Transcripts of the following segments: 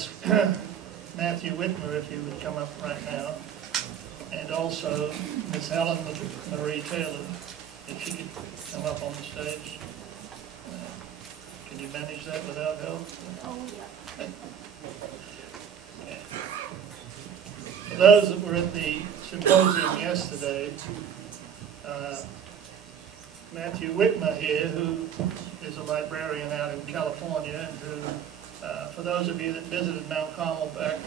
ask Matthew Wittmer if he would come up right now, and also Miss Helen Marie Taylor, if she could come up on the stage. Can you manage that without help? Oh, yeah. Okay. For those that were at the symposium yesterday, Matthew Wittmer here, who is a librarian out in California, and who, for those of you that visited Mount Carmel back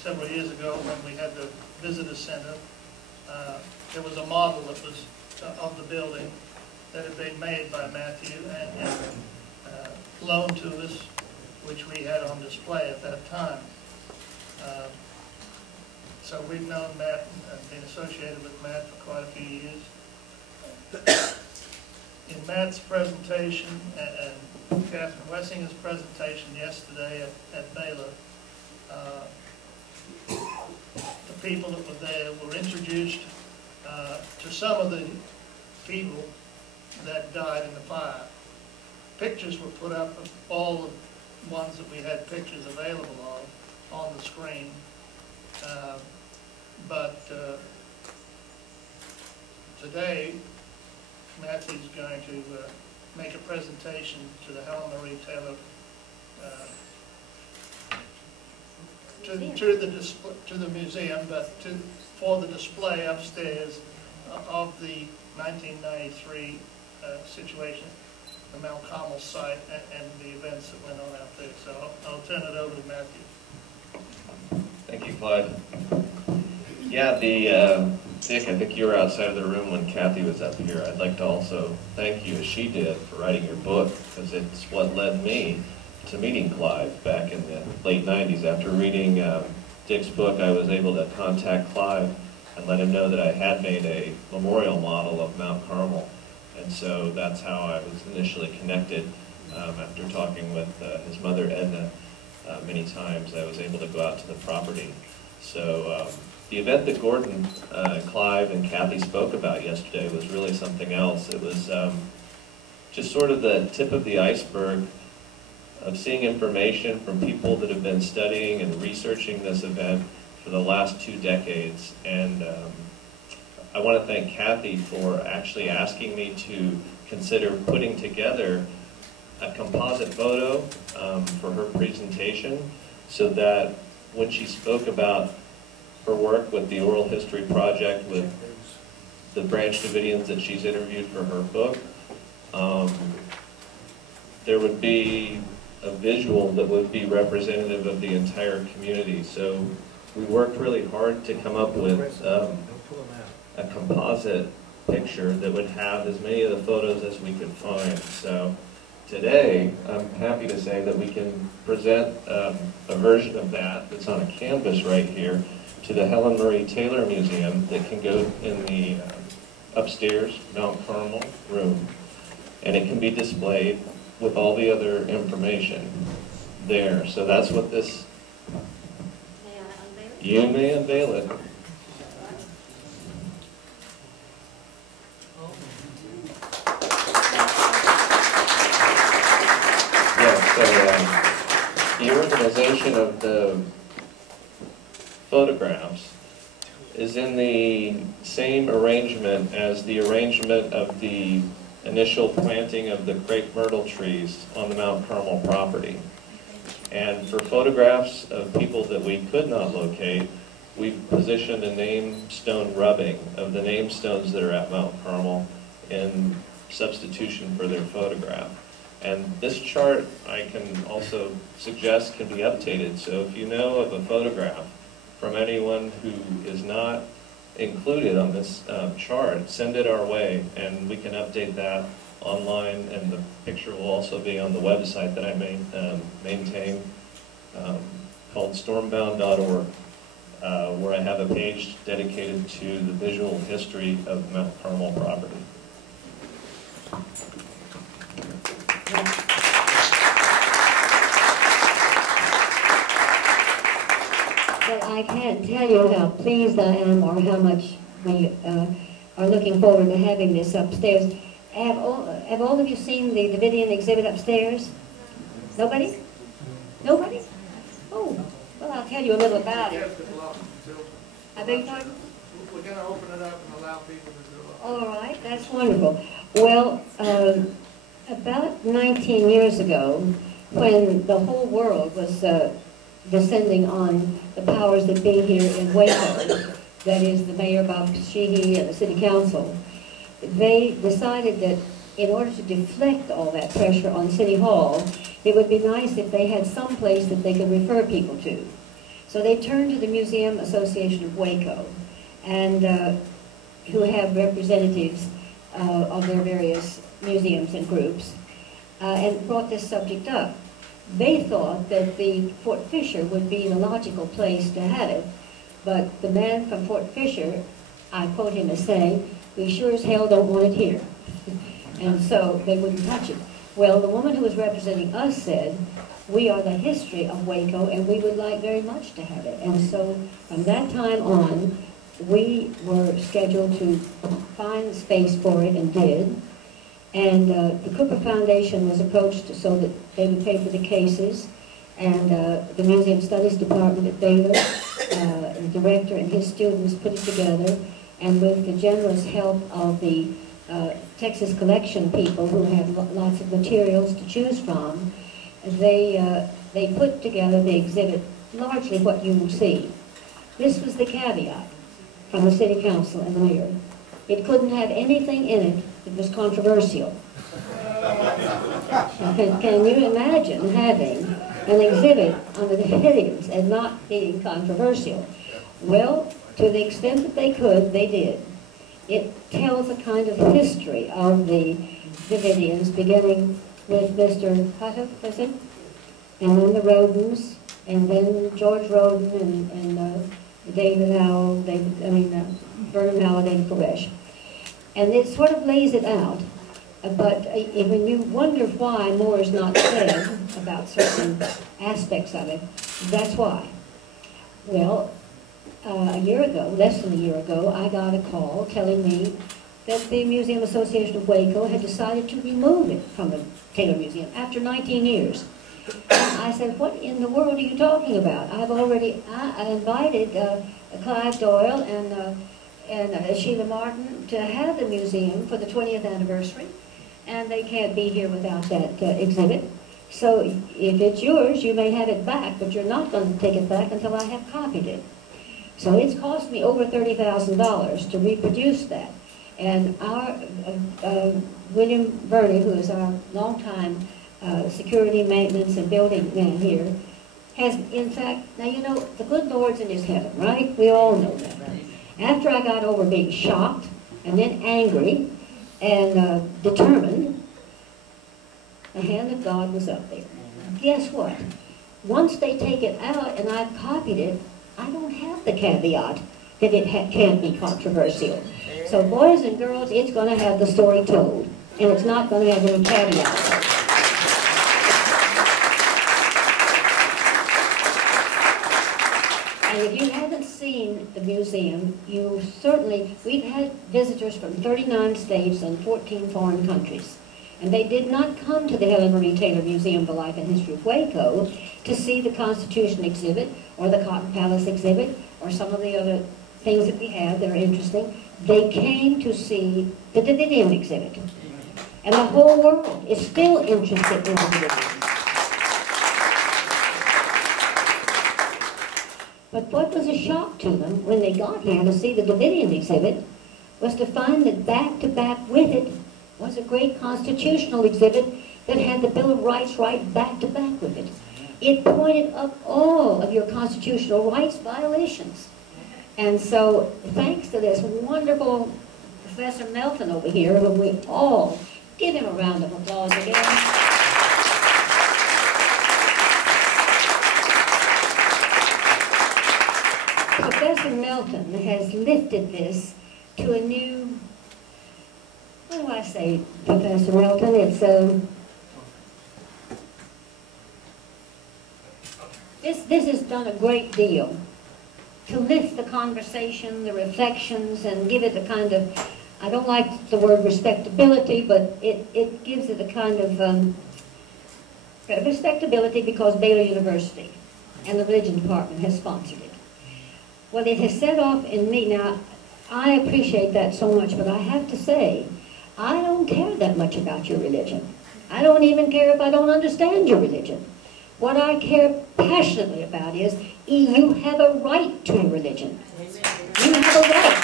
several years ago when we had the visitor center, there was a model that was of the building that had been made by Matthew and loaned to us, which we had on display at that time. So we've known Matt and been associated with Matt for quite a few years. In Matt's presentation and Catherine Wessinger's presentation yesterday at Baylor, the people that were there were introduced to some of the people that died in the fire. Pictures were put up of all the ones that we had pictures available of on the screen. But today, Matthew's going to make a presentation to the Helen Marie Taylor to the museum, but for the display upstairs of the 1993 situation, the Mount Carmel site, and the events that went on out there. So I'll turn it over to Matthew. Thank you, Clyde. Yeah, Dick, I think you were outside of the room when Kathy was up here. I'd like to also thank you, as she did, for writing your book, because it's what led me to meeting Clive back in the late 90s. After reading Dick's book, I was able to contact Clive and let him know that I had made a memorial model of Mount Carmel. And so that's how I was initially connected. After talking with his mother, Edna, many times, I was able to go out to the property. So the event that Gordon, Clive, and Kathy spoke about yesterday was really something else. It was just sort of the tip of the iceberg of seeing information from people that have been studying and researching this event for the last 2 decades. And I want to thank Kathy for actually asking me to consider putting together a composite photo for her presentation, so that when she spoke about her work with the Oral History Project, with the Branch Davidians that she's interviewed for her book, there would be a visual that would be representative of the entire community. So we worked really hard to come up with a composite picture that would have as many of the photos as we could find. So today, I'm happy to say that we can present a version of that that's on a canvas right here to the Helen Marie Taylor Museum that can go in the upstairs Mount Carmel room, and it can be displayed with all the other information there. So that's what this... May I unveil it? You may unveil it. The organization of the photographs is in the same arrangement as the arrangement of the initial planting of the crepe myrtle trees on the Mount Carmel property. And for photographs of people that we could not locate, we've positioned a name stone rubbing of the name stones that are at Mount Carmel in substitution for their photograph. And this chart, I can also suggest, can be updated. So if you know of a photograph from anyone who is not included on this chart, send it our way, and we can update that online. And the picture will also be on the website that I maintain called stormbound.org, where I have a page dedicated to the visual history of the Mount Carmel property. But I can't tell you how pleased I am, or how much we are looking forward to having this upstairs. Have all of you seen the Davidian exhibit upstairs? Nobody? Nobody? tell you a little about it. Yes, it's locked until- I beg your pardon? We're gonna open it up and allow people to do it. All right, that's wonderful. Well, about 19 years ago, when the whole world was descending on the powers that be here in Waco, that is the mayor, Bob Sheehy, and the city council, they decided that in order to deflect all that pressure on City Hall, it would be nice if they had some place that they could refer people to. So they turned to the Museum Association of Waco, and who have representatives of their various museums and groups, and brought this subject up. They thought that the Fort Fisher would be the logical place to have it, but the man from Fort Fisher, I quote him as saying, "We sure as hell don't want it here." And so they wouldn't touch it. Well, the woman who was representing us said, "We are the history of Waco, and we would like very much to have it." And so from that time on, we were scheduled to find space for it and did. And the Cooper Foundation was approached so that they would pay for the cases. And the Museum Studies Department at Baylor, the director and his students put it together. And with the generous help of the Texas collection people who have lots of materials to choose from, they put together the exhibit, largely what you will see. This was the caveat from the city council and the mayor. It couldn't have anything in it that was controversial. Can you imagine having an exhibit on the Davidians and not being controversial? Well, to the extent that they could, they did. It tells a kind of history of the Davidians, beginning with Mr. Hutter, was it? And then the Rodens, and then George Roden and David Howell, Vernon Howell, David Koresh. And it sort of lays it out. But when you wonder why more is not said about certain aspects of it, that's why. Well, a year ago, less than a year ago, I got a call telling me that the Museum Association of Waco had decided to remove it from the Taylor Museum after 19 years. And I said, "What in the world are you talking about? I invited Clive Doyle and Sheila Martin to have the museum for the 20th anniversary, and they can't be here without that exhibit. So if it's yours, you may have it back, but you're not going to take it back until I have copied it." So it's cost me over $30,000 to reproduce that. And our William Burney, who is our longtime security, maintenance, and building man here, has, in fact, now you know, the good Lord's in his heaven, right? We all know that. After I got over being shocked, and then angry, and determined, the hand of God was up there. Guess what? Once they take it out and I've copied it, I don't have the caveat that it can't be controversial. So boys and girls, it's going to have the story told, and it's not going to have any caveats. And if you haven't seen the museum, we've had visitors from 39 states and 14 foreign countries. And they did not come to the Helen Marie Taylor Museum of the Life and History of Waco to see the Constitution exhibit or the Cotton Palace exhibit or some of the other things that we have that are interesting. They came to see the Davidian exhibit. And the whole world is still interested in the Davidians. But what was a shock to them when they got here to see the Davidian exhibit was to find that back to back with it was a great constitutional exhibit that had the Bill of Rights right back to back with it. It pointed up all of your constitutional rights violations. And so, thanks to this wonderful Professor Melton over here, whom we all give him a round of applause again. Professor Melton has lifted this to a new, what do I say, Professor Melton? It's this has done a great deal to lift the conversation, the reflections, and give it a kind of, I don't like the word respectability, but it gives it a kind of respectability because Baylor University and the religion department has sponsored it. Well, it has set off in me. Now, I appreciate that so much, but I have to say, I don't care that much about your religion. I don't even care if I don't understand your religion. What I care passionately about is you have a right to a religion. You have a right.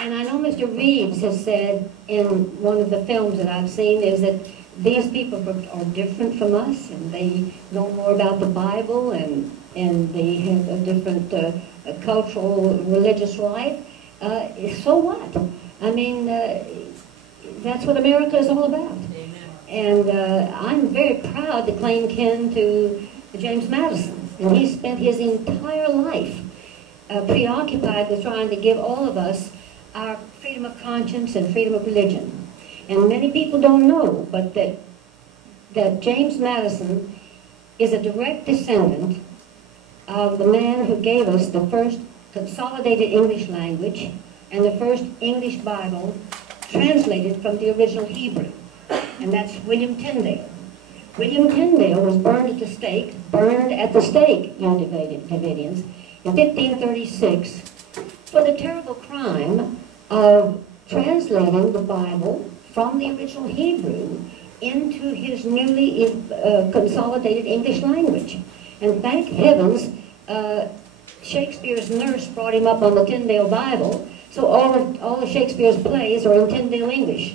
And I know Mr. Reeves has said in one of the films that I've seen is that these people are different from us, and they know more about the Bible, and they have a different cultural, religious life. So what? I mean, that's what America is all about. And I'm very proud to claim kin to James Madison. And he spent his entire life preoccupied with trying to give all of us our freedom of conscience and freedom of religion. And many people don't know, but that James Madison is a direct descendant of the man who gave us the first consolidated English language and the first English Bible translated from the original Hebrew. And that's William Tyndale. William Tyndale was burned at the stake, you Davidians, in 1536 for the terrible crime of translating the Bible from the original Hebrew into his newly consolidated English language. And thank heavens, Shakespeare's nurse brought him up on the Tyndale Bible, so all of Shakespeare's plays are in Tyndale English.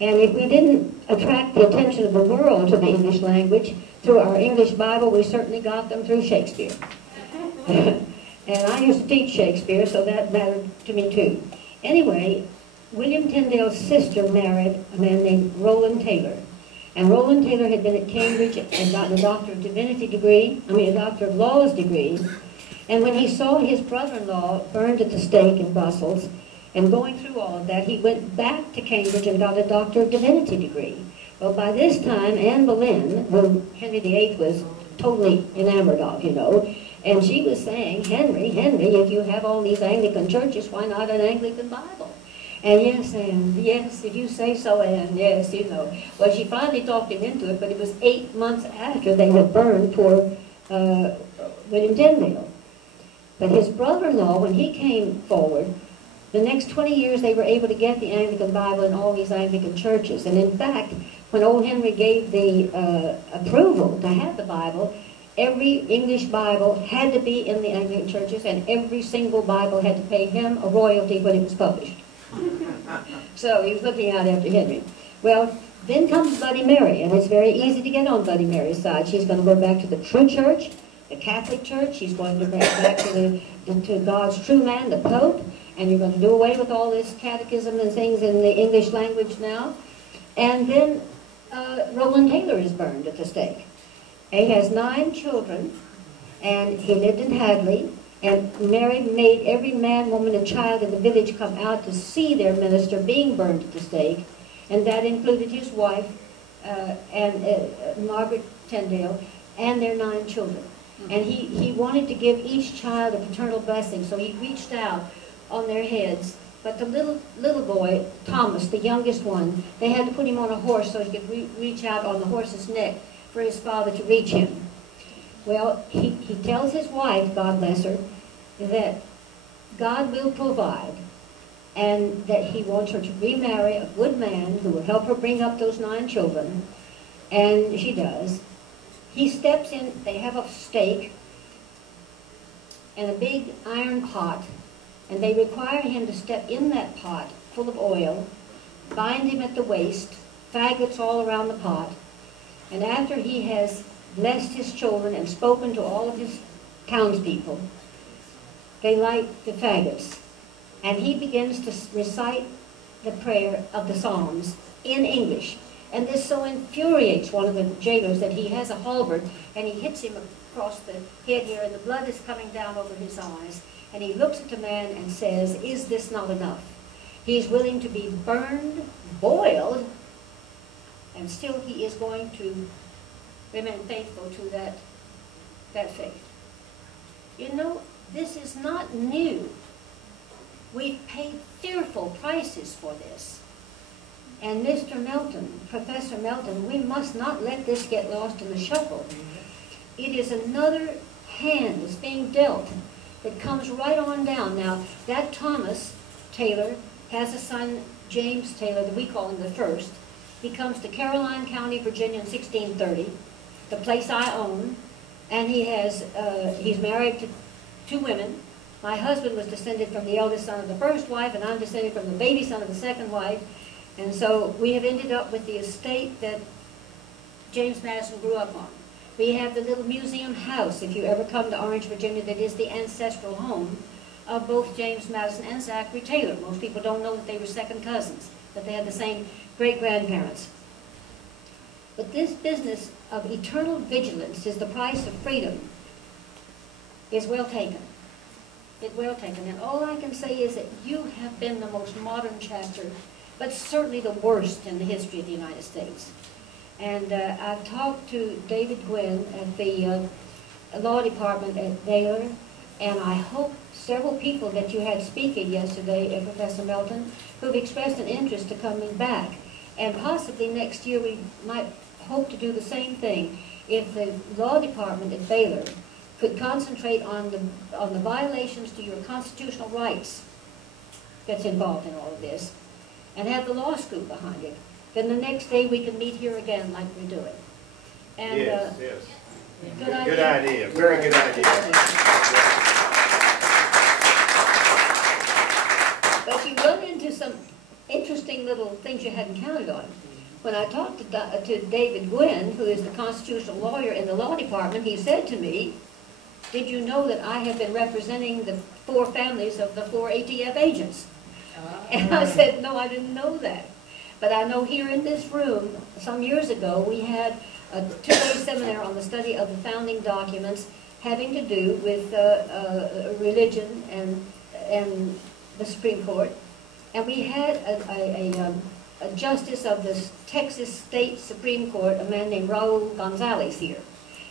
And if we didn't attract the attention of the world to the English language through our English Bible, we certainly got them through Shakespeare. And I used to teach Shakespeare, so that mattered to me too. Anyway, William Tyndale's sister married a man named Roland Taylor. And Roland Taylor had been at Cambridge and gotten a Doctor of Laws degree. And when he saw his brother-in-law burned at the stake in Brussels, and going through all of that, he went back to Cambridge and got a Doctor of Divinity degree. Well, by this time, Anne Boleyn, who Henry VIII was totally enamored of, you know, and she was saying, Henry, if you have all these Anglican churches, why not an Anglican Bible? And yes, Anne, yes, if you say so, Anne, yes, you know. Well, she finally talked him into it, but it was 8 months after they had burned poor William Tyndale. But his brother-in-law, when he came forward, the next 20 years they were able to get the Anglican Bible in all these Anglican churches. And in fact, when old Henry gave the approval to have the Bible, every English Bible had to be in the Anglican churches, and every single Bible had to pay him a royalty when it was published. So he was looking out after Henry. Well, then comes Bloody Mary, and it's very easy to get on Bloody Mary's side. She's going to go back to the true church, the Catholic Church. She's going to go back to God's true man, the Pope, and you're going to do away with all this catechism and things in the English language now. And then Roland Taylor is burned at the stake. He has 9 children, and he lived in Hadley, and Mary made every man, woman, and child in the village come out to see their minister being burned at the stake, and that included his wife, Margaret Tyndale, and their 9 children. And he wanted to give each child a paternal blessing, so he reached out on their heads. But the little boy, Thomas, the youngest one, they had to put him on a horse so he could reach out on the horse's neck for his father to reach him. Well, he tells his wife, God bless her, that God will provide, and that he wants her to remarry a good man who will help her bring up those 9 children, and she does. He steps in, they have a stake and a big iron pot, and they require him to step in that pot full of oil, bind him at the waist, faggots all around the pot, and after he has blessed his children and spoken to all of his townspeople, they light the faggots, and he begins to recite the prayer of the Psalms in English. And this so infuriates one of the jailers that he has a halberd, and he hits him across the head here, and the blood is coming down over his eyes. And he looks at the man and says, is this not enough? He's willing to be burned, boiled, and still he is going to remain faithful to that faith. You know, this is not new. We've paid fearful prices for this. And Mr. Melton, Professor Melton, we must not let this get lost in the shuffle. It is another hand that's being dealt that comes right on down. Now, that Thomas Taylor has a son, James Taylor, that we call him the first. He comes to Caroline County, Virginia in 1630, the place I own, and he's married to 2 women. My husband was descended from the eldest son of the first wife, and I'm descended from the baby son of the second wife. And so we have ended up with the estate that James Madison grew up on. We have the little museum house, if you ever come to Orange, Virginia, that is the ancestral home of both James Madison and Zachary Taylor. Most people don't know that they were second cousins, that they had the same great-grandparents. But this business of eternal vigilance is the price of freedom is well taken. It's well taken. And all I can say is that you have been the most modern chapter, but certainly the worst in the history of the United States. And I've talked to David Gwynn at the law department at Baylor, and I hope several people that you had speaking yesterday, Professor Melton, who've expressed an interest to coming back. And possibly next year we might hope to do the same thing. If the law department at Baylor could concentrate on the violations to your constitutional rights that's involved in all of this, and have the law school behind it, then the next day we can meet here again like we're doing. And, yes. Good idea. Good idea. Very good idea. But you run into some interesting little things you hadn't counted on. When I talked to David Gwynn, who is the constitutional lawyer in the law department, he said to me, "Did you know that I have been representing the 4 families of the 4 ATF agents?" And I said, "No, I didn't know that." But I know here in this room, some years ago, we had a 2-day seminar on the study of the founding documents having to do with religion and the Supreme Court. And we had a justice of the Texas State Supreme Court, a man named Raul Gonzalez here.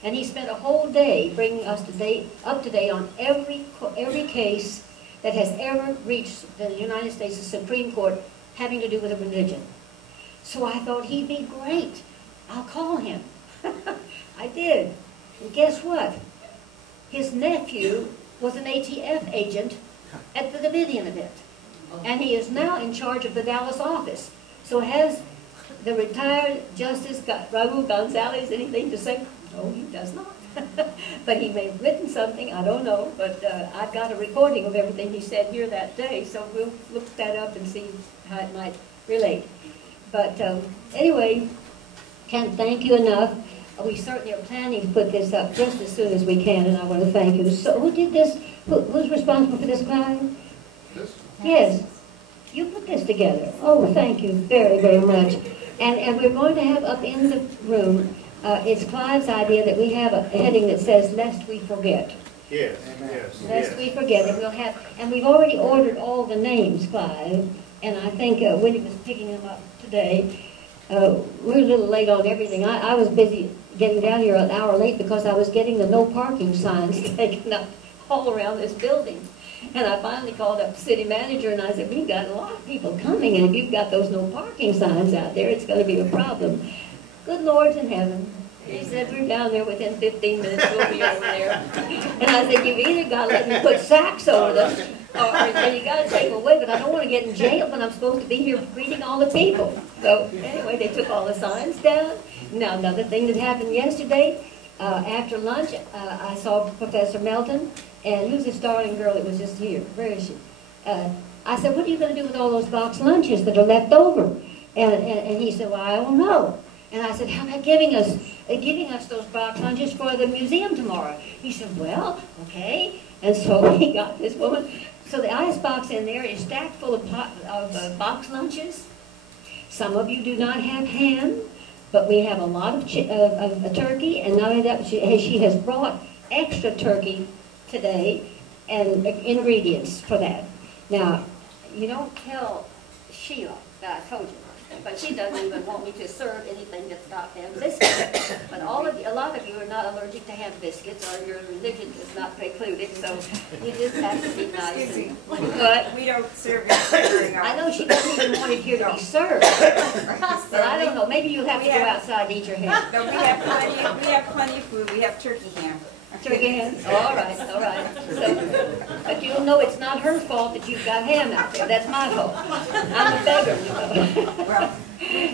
And he spent a whole day bringing us up to date on every case that has ever reached the United States Supreme Court having to do with a religion. So I thought he'd be great. I'll call him. I did. And guess what? His nephew was an ATF agent at the Davidian event. And he is now in charge of the Dallas office. So has the retired Justice Raul Gonzalez anything to say? No, he does not. But he may have written something, I don't know, but I've got a recording of everything he said here that day, so we'll look that up and see how it might relate. But anyway, can't thank you enough. We certainly are planning to put this up just as soon as we can, and I want to thank you. So who did this? Who's responsible for this, Clive? Yes. You put this together. Oh, thank you very, very much. And we're going to have up in the room, it's Clive's idea that we have a heading that says, "Lest we forget." Yes, yes, Lest we forget. And we'll have, and we've already ordered all the names, Clive, and I think Willie was picking them up today. We're a little late on everything. I was busy getting down here an hour late because I was getting the no parking signs taken up all around this building. And I finally called up the city manager and I said, "We've got a lot of people coming, and if you've got those no parking signs out there, it's going to be a problem." Good Lord's in heaven. He said, "We're down there within 15 minutes, we'll be over there." And I said, "You've either got to let me put sacks over them, or you got to take them away, but I don't want to get in jail when I'm supposed to be here greeting all the people." So anyway, they took all the signs down. Now, another thing that happened yesterday, after lunch, I saw Professor Melton, and who's this darling girl that was just here? Where is she? I said, "What are you going to do with all those box lunches that are left over?" And he said, "Well, I don't know." And I said, "How about giving us those box lunches for the museum tomorrow?" He said, "Well, okay." And so he got this woman. So the ice box in there is stacked full of box lunches. Some of you do not have ham, but we have a lot of turkey. And not only that, she has brought extra turkey today and ingredients for that. Now, you don't tell Sheila that I told you, but she doesn't even want me to serve anything that's not ham biscuit. But all of the a lot of you are not allergic to ham biscuits, or your religion does not preclude it, so you just have to be nice. Excuse me. But We don't serve it very I often. know she doesn't even want it here to be served, but I don't know, maybe you'll have to go outside and eat your ham. No, we have plenty of food. We have turkey ham. Turkey ham? All right, all right. So, but you'll know it's not her fault that you've got ham out there, that's my fault. I'm a beggar. Well,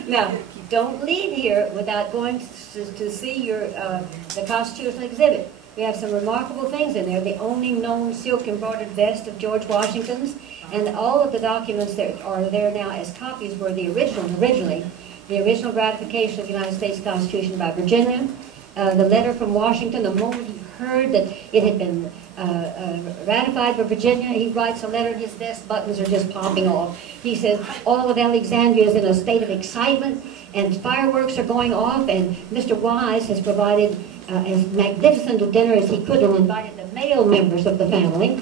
Now, don't leave here without going to see your, the constitutional exhibit. We have some remarkable things in there. The only known silk embroidered vest of George Washington's, and all of the documents that are there now as copies were the originally. The original ratification of the United States Constitution by Virginia, the letter from Washington, the moment he heard that it had been ratified by Virginia, he writes a letter and his vest buttons are just popping off. He says, all of Alexandria is in a state of excitement and fireworks are going off, and Mr. Wise has provided as magnificent a dinner as he could and invited the male members of the family,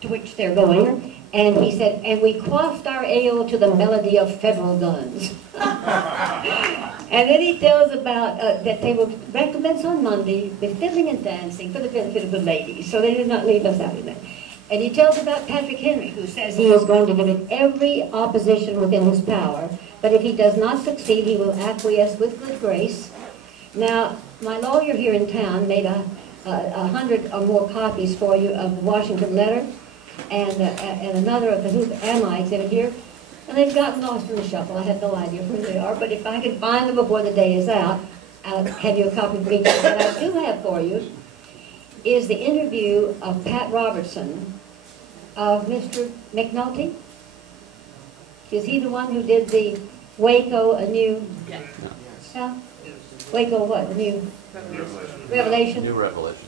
to which they're going. And he said, and we quaffed our ale to the melody of federal guns. And then he tells about that they will recommence on Monday with fiddling and dancing for the benefit of the ladies. So they did not leave us out in that. And he tells about Patrick Henry, who says he is going to give it every opposition within his power, but if he does not succeed, he will acquiesce with good grace. Now, my lawyer here in town made 100 or more copies for you of the Washington letter, and another of the Who Am I exhibit here. And they've gotten lost in the shuffle. I have no idea where they are, but if I can find them before the day is out, I'll have you a copy of each. What I do have for you is the interview of Pat Robertson of Mr. McNulty. Is he the one who did the Waco a new? Yes. Huh? Waco what? A new revelation? New revelation.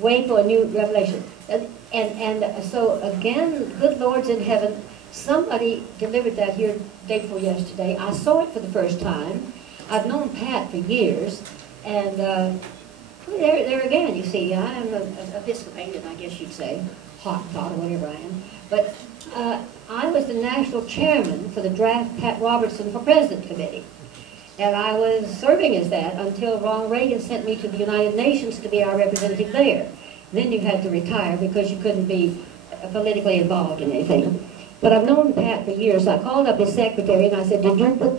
Waco a new revelation. And so again, good Lord's in heaven, somebody delivered that here day before yesterday. I saw it for the first time. I've known Pat for years, and there again, you see, I am an Episcopalian, I guess you'd say, hot pot or whatever I am. But I was the national chairman for the draft Pat Robertson for President Committee. And I was serving as that until Ronald Reagan sent me to the United Nations to be our representative there. Then you had to retire because you couldn't be politically involved in anything. But I've known Pat for years. I called up his secretary and I said, did you put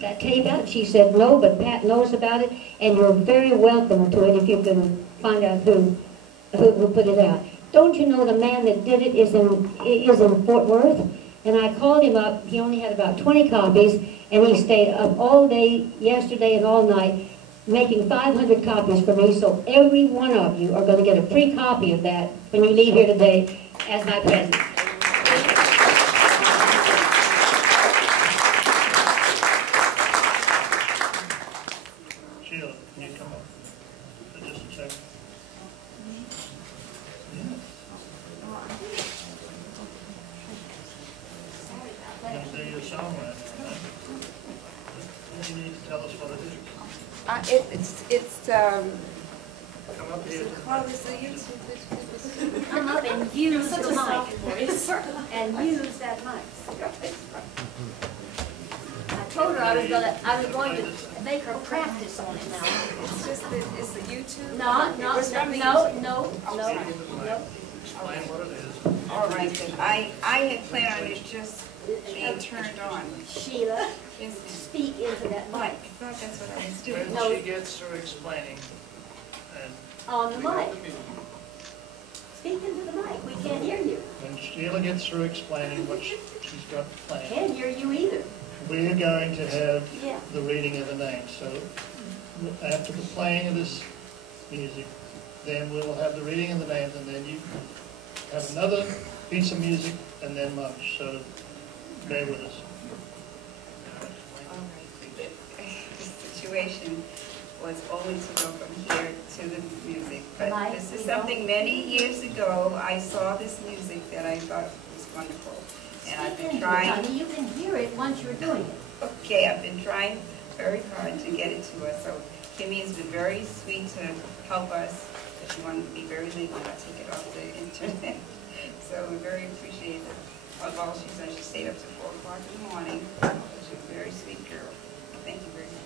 that tape out? She said, no, but Pat knows about it, and you're very welcome to it if you can find out who put it out. Don't you know the man that did it is in Fort Worth? And I called him up. He only had about 20 copies, and he stayed up all day yesterday and all night making 500 copies for me. So every one of you are going to get a free copy of that when you leave here today as my present. Sheila, can you come up for just a second? You're going to do your song right now. You need to tell us what it is. It's Come up here. called this a YouTube. Come up and use the mic. And use that mic. I told her I was going to make her practice on it now. It's just that it's a YouTube. No. Explain what it is. All right then. I had planned on it just being turned on. Sheila, Yes, speak into that ma'am. I mic. thought that's what I was doing. When she gets through explaining, and On the mic. Speak into the mic. We can't hear you. when Sheila gets through explaining what she's got planned, Can't hear you either. we are going to have Yeah. the reading of the names. So after the playing of this music, then we will have the reading of the names, and then you have another piece of music, and then lunch. So bear with us. All right. The situation was only to go from here to the music. But Mike, this is we don't- something many years ago, I saw this music that I thought was wonderful. And I've Speak been into it, trying, honey. You can hear it once you're doing it. okay, I've been trying very hard to get it to her. So Kimmy has been very sweet to help us. She wanted to be very legal, not take it off the internet. So we very appreciative of all she's done. She stayed up to 4 o'clock in the morning. She's a very sweet girl. Thank you very much.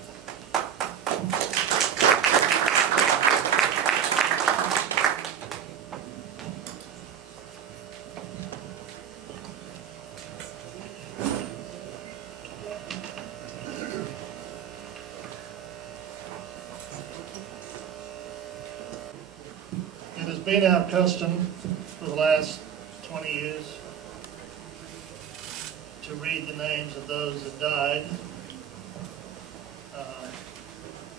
been our custom for the last 20 years to read the names of those that died.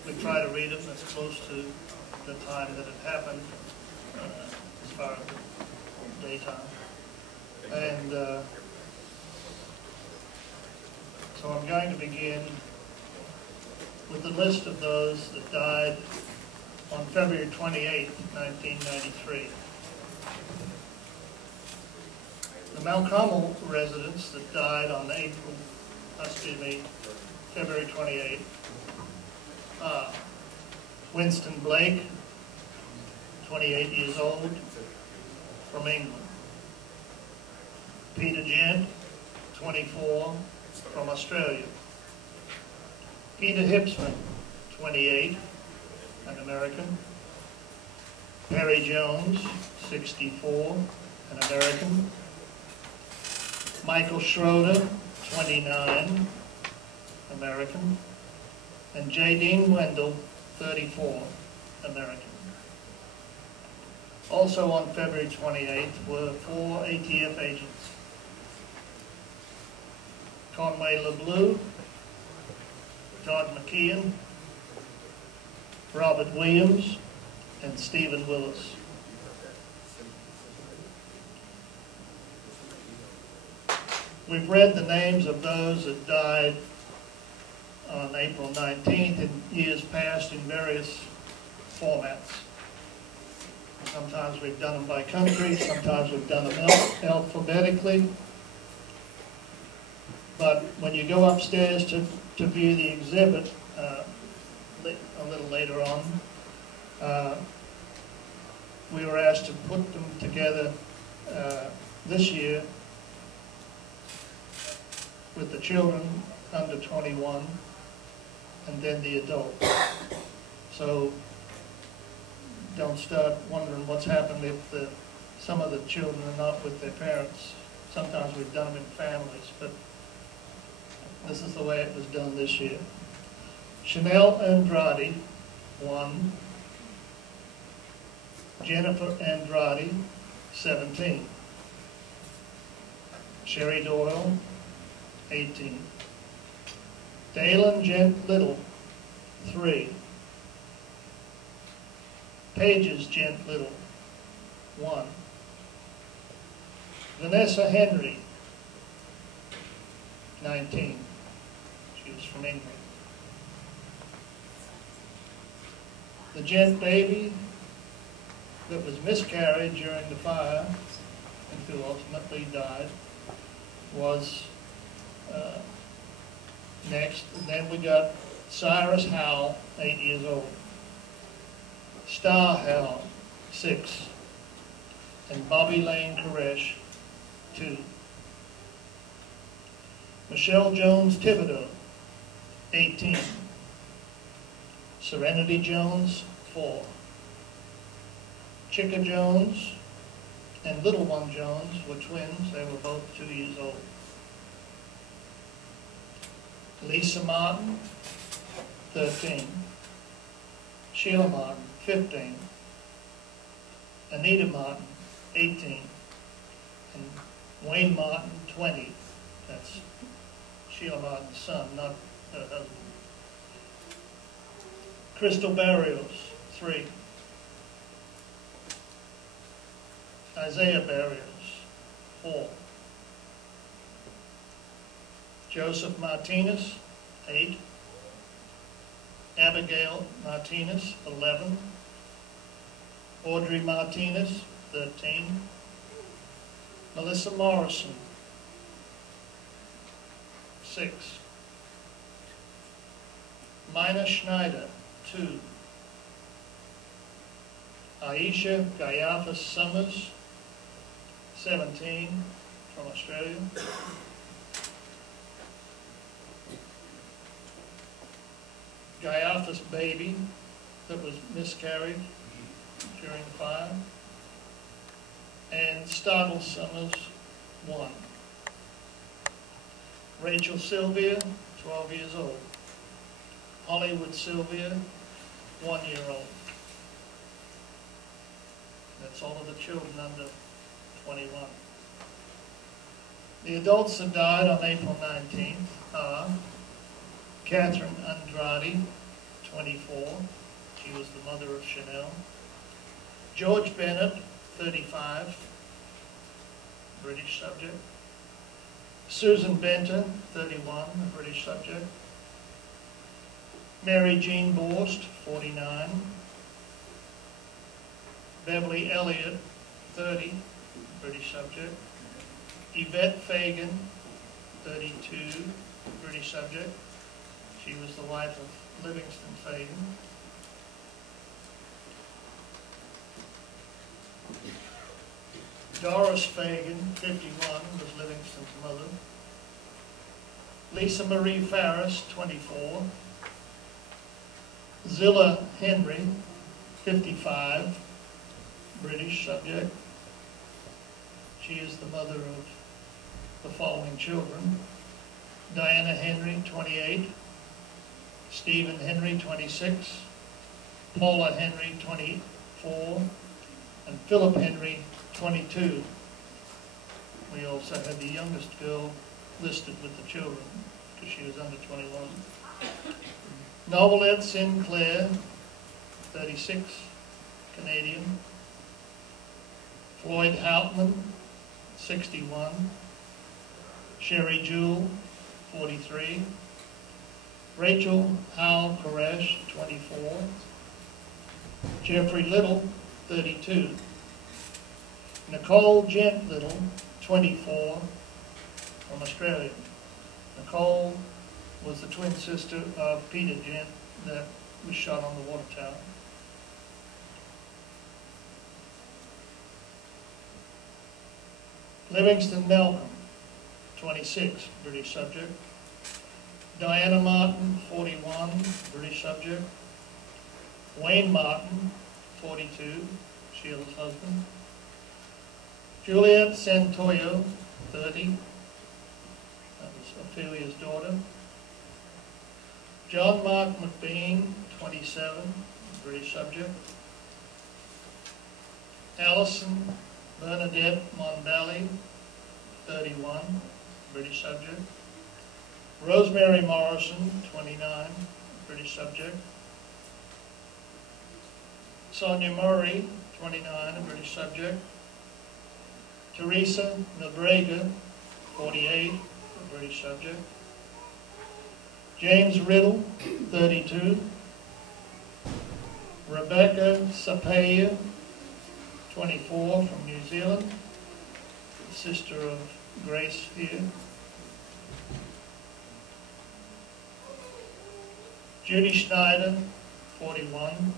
We try to read them as close to the time that it happened, as far as the daytime. And so I'm going to begin with the list of those that died on February 28, 1993. The Mount Carmel residents that died on February 28, Winston Blake, 28 years old, from England. Peter Gent, 24, from Australia. Peter Hipsman, 28, an American. Perry Jones, 64, an American. Michael Schroeder, 29, American. And J. Dean Wendell, 34, American. Also on February 28th were 4 ATF agents: Conway LeBleu, Todd McKeon, Robert Williams, and Stephen Willis. We've read the names of those that died on April 19th in years past in various formats. Sometimes we've done them by country, sometimes we've done them alphabetically. But when you go upstairs to view the exhibit a little later on, we were asked to put them together this year with the children under 21 and then the adults. So don't start wondering what's happened if some of the children are not with their parents. Sometimes we've done them in families, but this is the way it was done this year. Chanel Andrade, 1. Jennifer Andrade, 17. Sherry Doyle, 18. Dalen Gent Little, 3. Pages Gent Little, 1. Vanessa Henry, 19. She was from England. The Gent baby that was miscarried during the fire and who ultimately died was next. And then we got Cyrus Howell, 8 years old. Star Howell, 6. And Bobby Lane Koresh, 2. Michelle Jones Thibodeau, 18. Serenity Jones, 4. Chicka Jones and Little One Jones were twins. They were both 2 years old. Lisa Martin, 13. Sheila Martin, 15. Anita Martin, 18. And Wayne Martin, 20. That's Sheila Martin's son, not her husband. Crystal Barrios, 3. Isaiah Barrios, 4. Joseph Martinez, 8. Abigail Martinez, 11. Audrey Martinez, 13. Melissa Morrison, 6. Mina Schneider, 2. Aisha Gayafas Summers, 17, from Australia. Gayafas baby that was miscarried during the fire. And Startle Summers, 1. Rachel Sylvia, 12 years old. Hollywood Sylvia, 1 year old. That's all of the children under 21. The adults that died on April 19th are Catherine Andrade, 24. She was the mother of Chanel. George Bennett, 35, British subject. Susan Benton, 31, a British subject. Mary Jean Borst, 49. Beverly Elliott, 30, British subject. Yvette Fagan, 32, British subject. She was the wife of Livingston Fagan. Doris Fagan, 51, was Livingston's mother. Lisa Marie Farris, 24. Zilla Henry, 55, British subject. She is the mother of the following children: Diana Henry, 28. Stephen Henry, 26. Paula Henry, 24. And Philip Henry, 22. We also had the youngest girl listed with the children because she was under 21. Novelette Sinclair, 36, Canadian. Floyd Houtman, 61. Sherry Jewell, 43. Rachel Howe Koresh, 24. Jeffrey Little, 32. Nicole Gent Little, 24, from Australia. Nicole was the twin sister of Peter Gent that was shot on the water tower. Livingston Malcolm, 26, British subject. Diana Martin, 41, British subject. Wayne Martin, 42, Sheila's husband. Juliet Santoyo, 30, that was Ophelia's daughter. John Mark McBean, 27, British subject. Alison Bernadette Monbally, 31, British subject. Rosemary Morrison, 29, British subject. Sonia Murray, 29, a British subject. Teresa Nobrega, 48, a British subject. James Riddle, 32. Rebecca Sapaya, 24, from New Zealand, sister of Grace here. Judy Schneider, 41.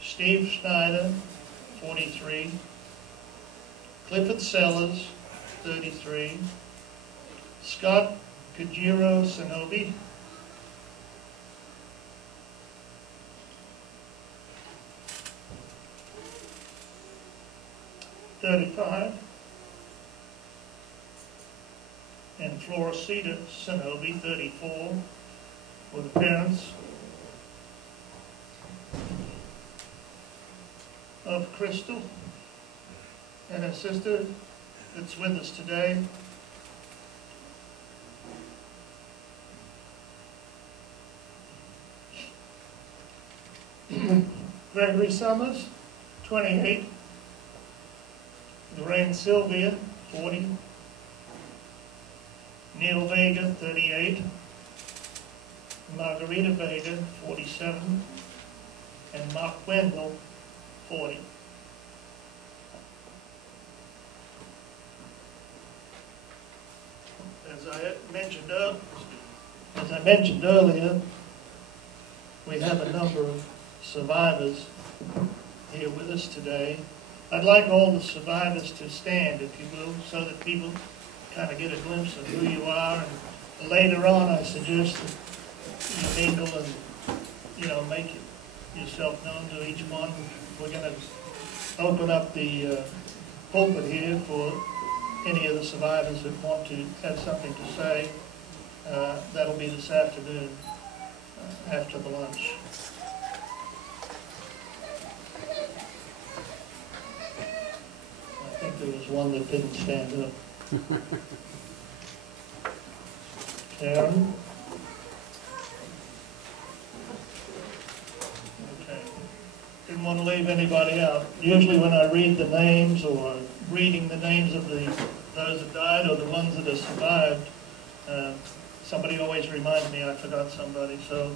Steve Schneider, 43. Clifford Sellers, 33. Scott Kajiro Sanobi, 35. And Floricida Sanobi, 34, were the parents of Crystal and her sister that's with us today. Gregory Summers, 28. Lorraine Sylvia, 40. Neil Vega, 38. Margarita Vega, 47. And Mark Wendell, 40. As I mentioned earlier, we have a number of survivors here with us today. I'd like all the survivors to stand, if you will, so that people kind of get a glimpse of who you are. And later on, I suggest that you mingle and, make yourself known to each one. We're going to open up the pulpit here for any of the survivors that want to have something to say. That'll be this afternoon after the lunch. the one that didn't stand up. Karen? Okay. Didn't want to leave anybody out. Usually when I read the names or reading the names of those that died or the ones that have survived, somebody always reminds me I forgot somebody. So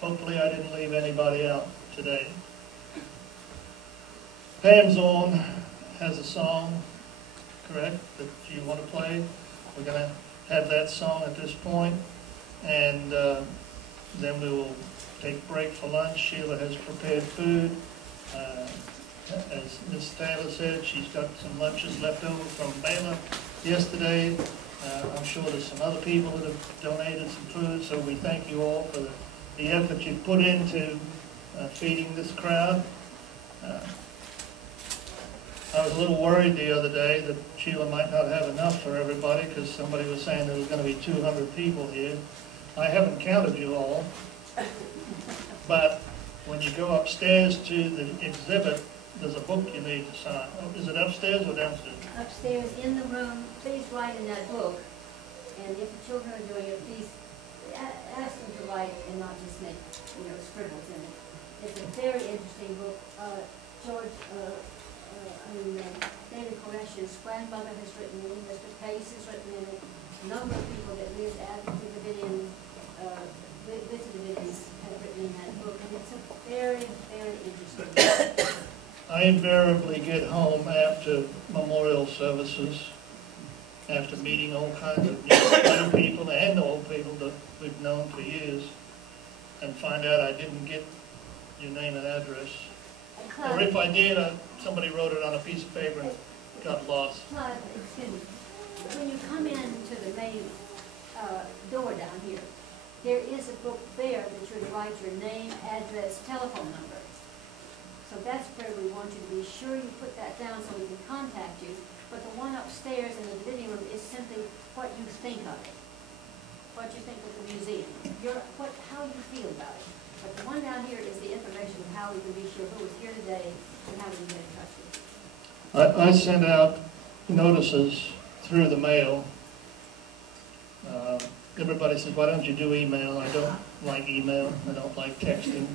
hopefully I didn't leave anybody out today. Pam Zorn has a song, correct, that you want to play. We're going to have that song at this point, and then we will take a break for lunch. Sheila has prepared food. As Ms. Taylor said, she's got some lunches left over from Baylor yesterday. I'm sure there's some other people that have donated some food, so we thank you all for the effort you've put into feeding this crowd. I was a little worried the other day that Sheila might not have enough for everybody because somebody was saying there was going to be 200 people here. I haven't counted you all, but when you go upstairs to the exhibit, there's a book you need to sign. Oh, is it upstairs or downstairs? Upstairs in the room, please write in that book. And if the children are doing it, please ask them to write and not just make, scribbles in it. It's a very interesting book. David Koresh's grandmother has written in it, Mr. Pace has written in it, a number of people that lived at the Davidian, with the Davidians have written in that book, and it's a very, very interesting book. I invariably get home after memorial services, after meeting all kinds of new people and old people that we've known for years, and find out I didn't get your name and address. Or if I did, somebody wrote it on a piece of paper and got lost. Clive, excuse me. When you come into the main door down here, there is a book there that you're to write your name, address, telephone number. So that's where we want you to be sure you put that down so we can contact you. But the one upstairs in the living room is simply what you think of it, what you think of the museum, how you feel about it. But the one down here is the information of how we can be sure who was here today and how we can get in touch with you. I sent out notices through the mail. Everybody says, why don't you do email? I don't like email. I don't like texting.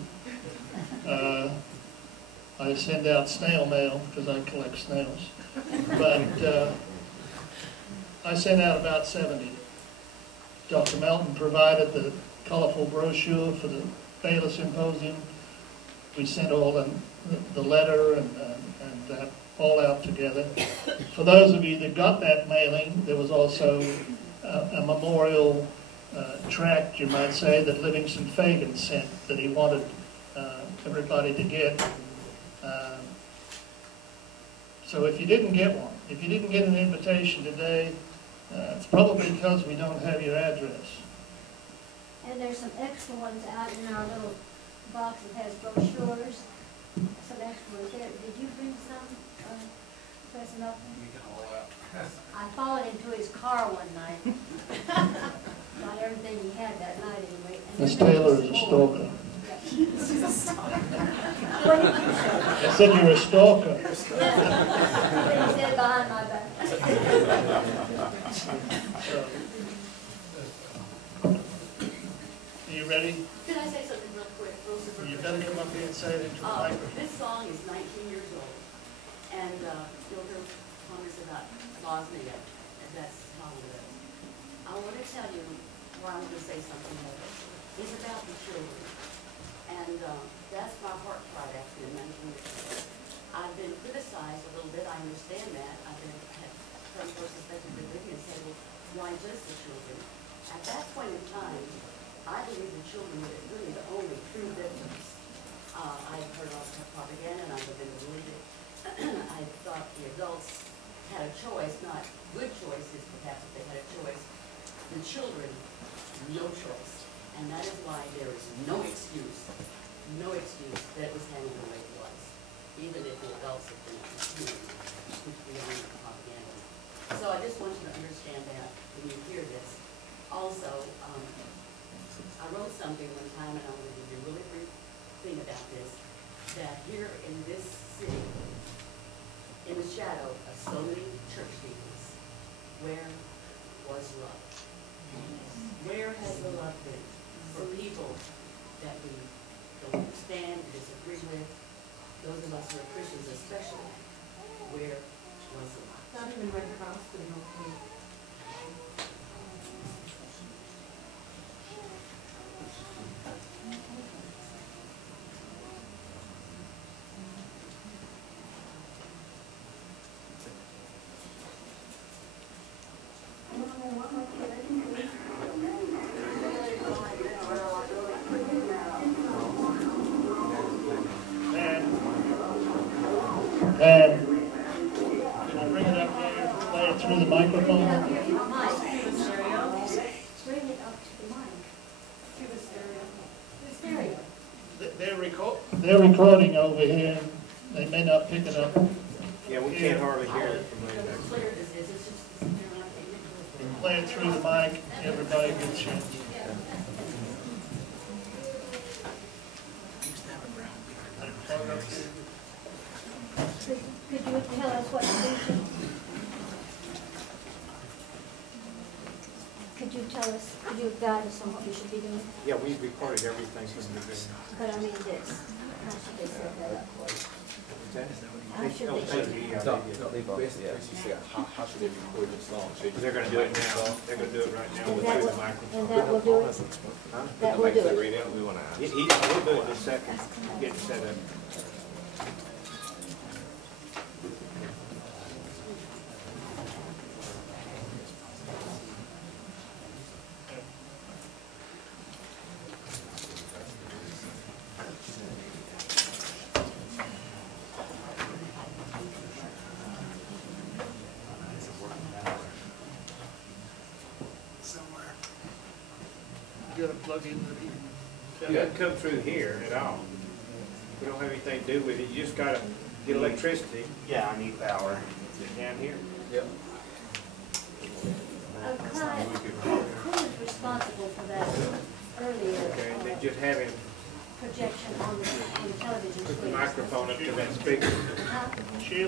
I send out snail mail because I collect snails. But I sent out about 70. Dr. Melton provided the colorful brochure for the Baylor Symposium. We sent all the letter and that all out together. For those of you that got that mailing, there was also a memorial tract, you might say, that Livingston Fagan sent that he wanted everybody to get. So if you didn't get one, if you didn't get an invitation today, it's probably because we don't have your address. And there's some extra ones out in our little box that has brochures, some extra ones there. Did you bring some, Professor Melton? I followed him to his car one night. Not everything he had that night anyway. Miss Taylor is a stalker. She's a stalker. What did you say? I said you're a stalker. What he said behind my back. Are you ready? Can I say something real quick? You better come up here and say it into the microphone. This song is 19 years old, and you'll hear comments about Bosnia, and that's how it is. I want to tell you why I'm going to say something more. It's about the children, and that's my heart cry after 19 years ago. I've been criticized a little bit, I understand that. I've been had some persons that have been with me and say, well, why just the children? At that point in time, I believe the children were really the only true victims. I've heard all the propaganda and I didn't believe it. I thought the adults had a choice, not good choices perhaps if they had a choice. The children, no choice. And that is why there is no excuse that it was handled the way it was. Even if the adults have been beyond the propaganda. So I just want you to understand that when you hear this. Also, I wrote something one time, and I want to give you a really brief thing about this, that here in this city, in the shadow of so many church meetings. Where was love? Where has the love been for people that we don't understand, disagree with, those of us who are Christians especially? Where was the love? Not even Red Cross, but okay. And can I bring it up here, play it through the microphone? Up here to the mic. Bring it up to the mic. To the stereo. The stereo. They're recording over here, they may not pick it up. Yeah, we can't hardly hear it from way back. Clear as is, it's just, Play it through the mic, everybody gets you. Could you tell us what to do? Could you tell us, could you guide us on what we should be doing? Yeah, we recorded everything from the beginning. But I mean this, how should they set that up? How should Oh, they thank set you. it Yeah, up? they did. Basically, she said, how should they record this song? Should They're gonna do it now. They're gonna do it right now And with that the will, microphone. and that will do it? Huh? That will do it? radio, we want to ask. We'll do it in a second. Get set up. You gotta plug in the. It doesn't come through here at all. We don't have anything to do with it. You just gotta get electricity. Yeah, I need power. Down here. Yep. Clyde, who was responsible for that earlier Okay, they just have him projection on the television put the screen? microphone up to that speaker. Huh? Sheila?